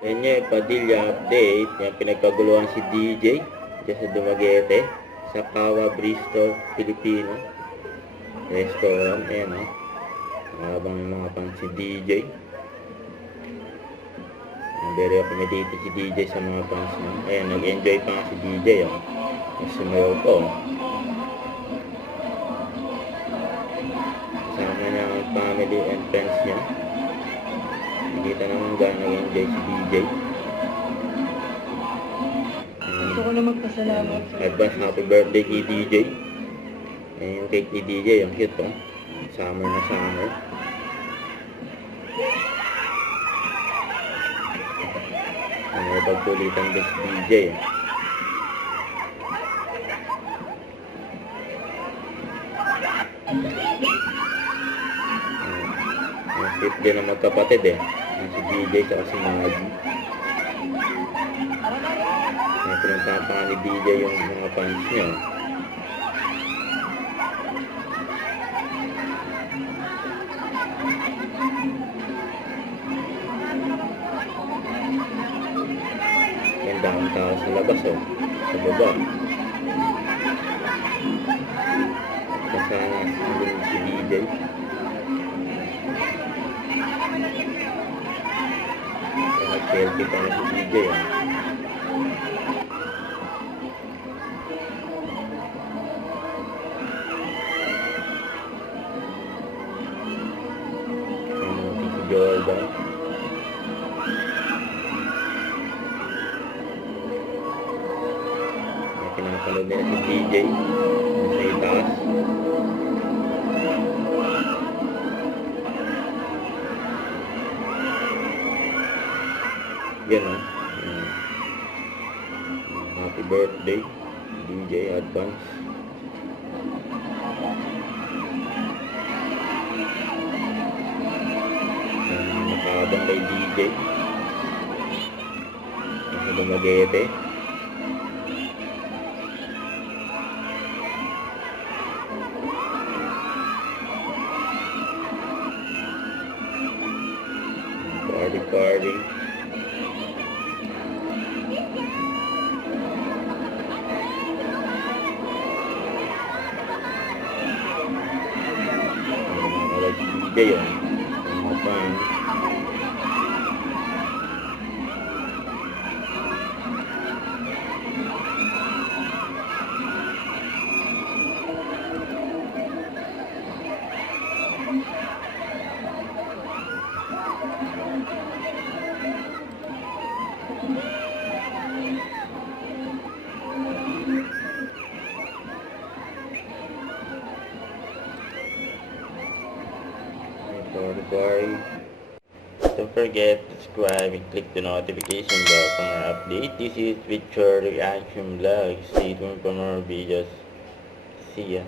Yan yung Padilla update. Yan pinagkaguluhan si DJ dyan sa Dumaguete sa Kawa Bristol, Filipino restaurant. Ayan o. Habang yung mga pang si DJ. Very accommodated si DJ sa mga fans niya. Ayan, nag-enjoy pa nga si DJ o. Sumayaw po. Kasama niya ang family and friends niya. Nakita naman gano'n nag-enjoy si DJ. Gusto ko na magpasalamat. Advance happy birthday kay DJ. Ayan yung cake ni DJ. Ang cute o. Summer na summer. May pagkulitan din si DJ. Sweet din ang magkapatid eh. Si DJ sa si Maggie. Pinuntahan pa nga ni DJ yung mga fans niya. Yan daming tao sa labas oh. Sa baba. Kasama si DJ. Nag-selfie pa na si DJ ah. Si Jordan. May pinapanood nila si DJ sa itaas. Yan o. Happy birthday DJ Advance. Nakabang kay DJ sa Dumaguete. Party. DJ yun. Mga fans. Don't forget to subscribe and click the notification bell for more updates. This is Victor Reaction Vlog. Stay tuned for more videos. See ya.